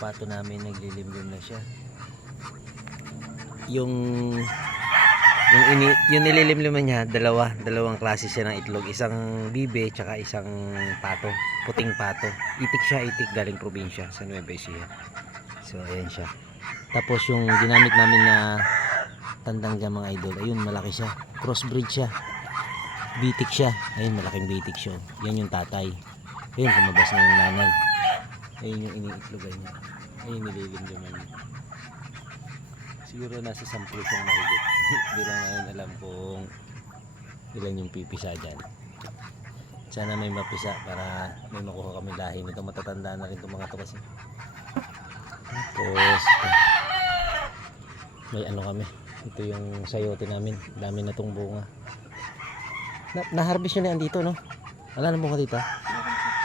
pato namin naglilimlim na siya. Yung yung nililimliman niya, dalawang klase siya ng itlog, isang bibe tsaka isang pato, puting pato. Itik siya, itik galing probinsya sa Nueva Ecija. So ayan siya. Tapos yung ginamit namin na tandang dyan mga idol, ayun malaki siya, crossbreed siya, bitik siya, ayun malaking bitik siya, yan yung tatay, ayun lumabas na yung nanay, ayun yung iniitlogan niya, ayun nililimliman niya. Siguro nasa 10 siyang mahigit. Hindi lang namin alam kung ilan yung pipisa dyan. Sana may mapisa para may makuha kami lahi nito. Matatanda na rin itong mga to kasi. Tapos may ano kami, ito yung sayote namin, dami na itong bunga. Na-harvest nyo na yan dito, no? Wala na bunga dito?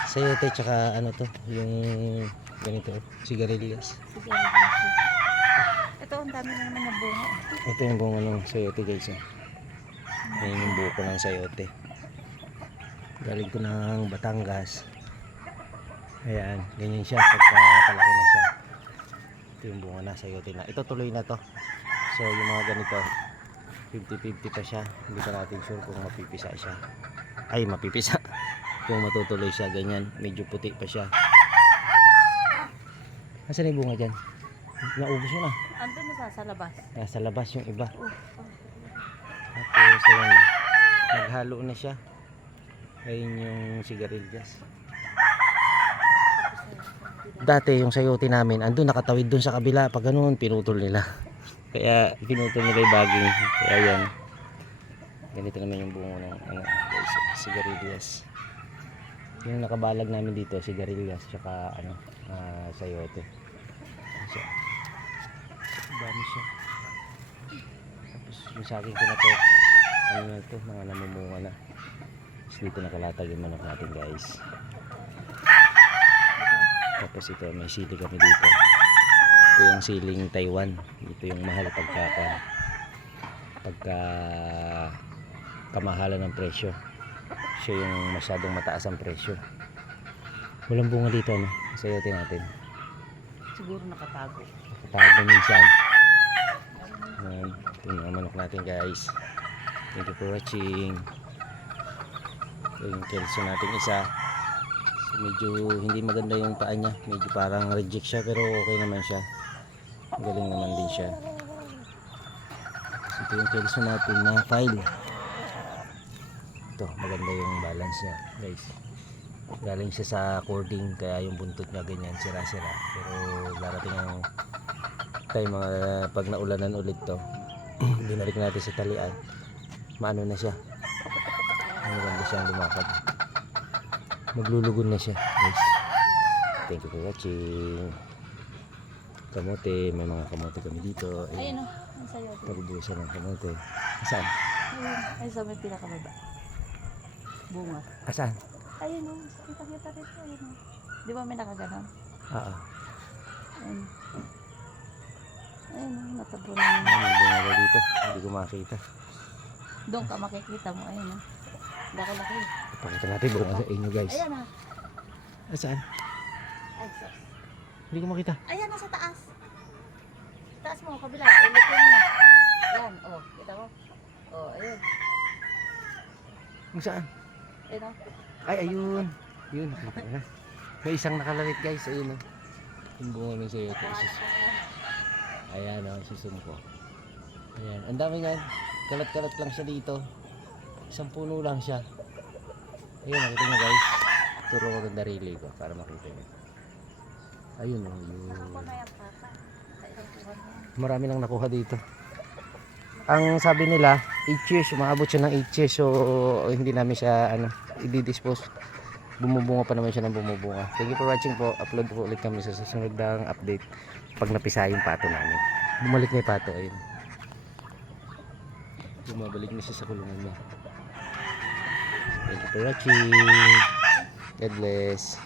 Sayote tsaka ano to, yung ganito, sigarilyas. Ito, ang dami na naman ng bunga. Ito yung bunga ng sayote guys. Ayan yung buko ng sayote. Galing ko ng Batangas. Ayan, ganyan siya pagka palaki na siya. Ito yung bunga na sayote na. Ito tuloy na to. So yung mga ganito, 50-50 pa siya. Hindi pa natin sure kung mapipisa siya. Ay, mapipisa. Kung matutuloy siya, ganyan. Medyo puti pa siya. Nasaan yung bunga dyan? Naubos mo na. Andun na sa labas. Nasa labas yung iba. Tapos ayun, naghalo na siya. Ayun yung sigarilyas. Dati yung sayote namin, andun nakatawid dun sa kabila. Pag ganun, pinutol nila. Kaya pinutol nila yung baging. Kaya yan. Ganito naman yung bungo ng guys, sigarilyas. Yung nakabalag namin dito, sigarilyas, tsaka sayote. So, dami siya. Tapos yung saging ko na to, ano na to, mga namumunga na. Tapos dito nakalatag yung manok natin guys. Tapos ito, may sili kami dito. Ito yung siling Taiwan. Ito yung mahal pagka kamahalan ng presyo. Siya yung masyadong mataas ang presyo. Walang bunga dito, no? Sayote natin. Siguro nakatago. Nakatago minsan. Ayan, ito yung mga manok natin guys. Thank you for watching. Ito yung kelso natin isa. So, medyo hindi maganda yung paa niya. Medyo parang reject siya pero okay naman siya. Galing naman din siya. So, ito yung kelso natin na file. Ito, maganda yung balance niya guys. Galing siya sa cording kaya yung buntot niya ganyan sira-sira. Pero darating ang time mga pag naulanan ulit to, binalik natin sa talian, maano na siya, maganda siyang lumakad, maglulugon na siya guys. Thank you for watching. Kamote, may mga kamote kami dito. Ayun o, ang sayote. Pagbusan ng kamote. Saan? Ayun, ay sa may pinakababa. Bunga. Saan? Ayun o, kita-kita rito. Ayun o. Di ba may nakaganon? Oo. Ayun. Ayun o, natabunan. May bunga daw dito, hindi ko makita. Doon ka makikita mo. Ayun o. Laki-laki. Pakita natin bunga sa inyo guys. Ayan na. Saan? Ay, sus. Hindi ko makita. Ayan na sa taas. Taas mo, kabila. Ulit mo. Yan, o. Kita mo? O, ayun. Kung saan? Ayun o. Ay, ayun. Yun. May isang nakalawit guys. Ayun o. Yung bunga ng sayote. Ayan o. Susum ko. Ayan. Ang dami yan. Kalat-kalat lang siya dito. Isang puno lang siya. Ayun. Nakita nyo guys. Turo ko ng darili ko para makita nyo. Ayun o. Marami nang nakuha dito. Ang sabi nila 8 years, umaabot siya ng 8 years. So hindi namin siya i-dispose. Bumubunga pa naman siya ng bumubunga. Thank you for watching po. Upload po ulit kami sa susunod na update pag napisa yung pato namin. Bumalik na yung pato. Ayun. Bumabalik na siya sa kulungan niya. Thank you for watching. God bless.